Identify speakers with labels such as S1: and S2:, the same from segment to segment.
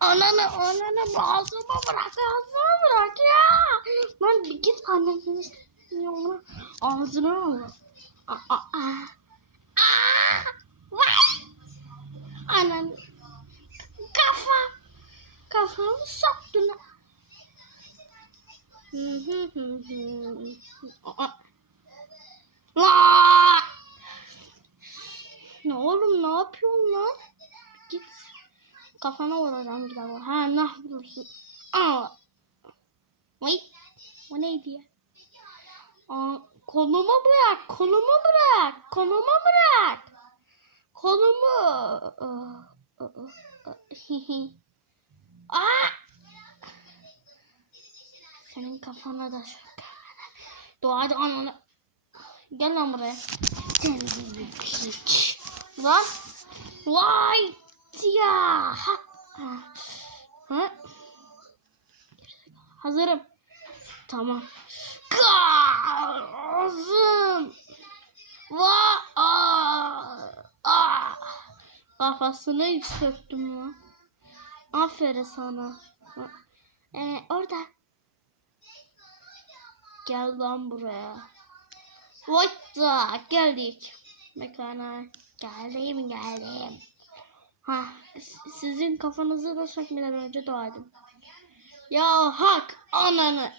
S1: Ananı ananı ağzıma bırak ağzıma bırak ya. Lan bir git annesini istemiyorum. Ağzına al. Aa, aa, aa. Aa. Ananı. Kafa. Kafamı soktun. Ne oğlum ne yapıyorsun lan? Git. Kafana vuracağım bir daha. Ha ne yapıyorsun? Aa. Vay. O neydi ya? Aa, kolumu bırak. Kolumu bırak. Kolumu bırak. Kolumu. Aa! Senin kafana da şaka. Doğada ananı. Gel lan buraya. Sen bir piç. Lan. Vay. Ya. Ha. Ha. Ha. Hazırım. Tamam. Ağzım. Va. Aa. Kafasını söktüm lan. Aferin sana. Ee, orada. Gel lan buraya. Vayta geldik. Mekana geldim geldim. Ha sizin kafanızı da sökmeden önce dua edin. Ya hak ananı.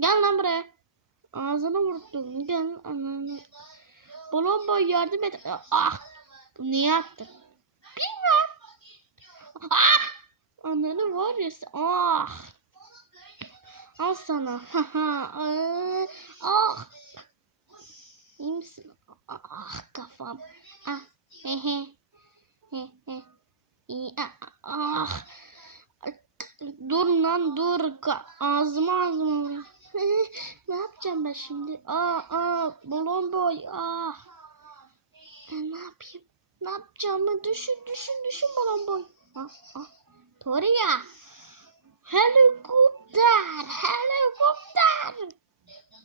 S1: Gel lan buraya. Ağzını vurdum. Gel ananı. Balon boy yardım et. Ah. Niye attın? Bilmem. Ah. Ananı var ya. Ah. Al sana. Ah. İyi misin? Ah kafam. Ah. He he. He he. İyi. Ah. ah. Dur lan dur. Ağzıma ağzıma. ne yapacağım ben şimdi? Aa aa balon boy. Ah. Ben ne yapayım? Ne yapacağımı düşün düşün düşün balon boy. Ah ah. Toria. Helikopter. Helikopter.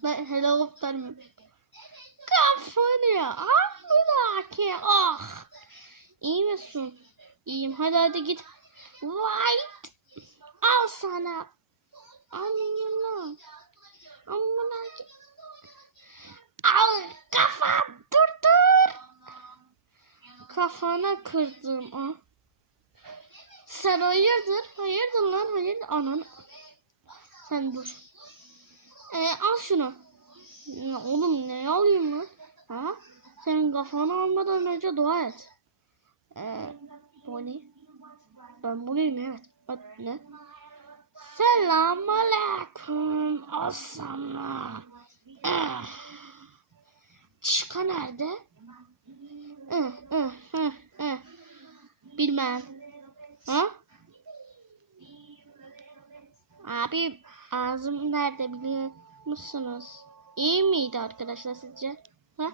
S1: Ben helikopter mi? Kafanı ya. Ah bırak ya. Ah. İyi misin? İyiyim. Hadi hadi git. White. Al sana. Alayım lan. Amına. Al kafam. Dur dur. Kafana kırdım. Ah. Sen hayırdır? Hayırdır lan hayırdır? Anan. Sen dur. Ee, al şunu. Oğlum ne alayım lan? Ha? Senin kafanı almadan önce dua et. Ee, bu ne? Ben bunuyum evet. Bak ne? Selamun aleyküm. Aslanlar. Eh. Çıka nerede? Eh, eh, eh, eh. Bilmem. Ha? Abi ağzım nerede biliyor musunuz? İyi miydi arkadaşlar sizce? Ha?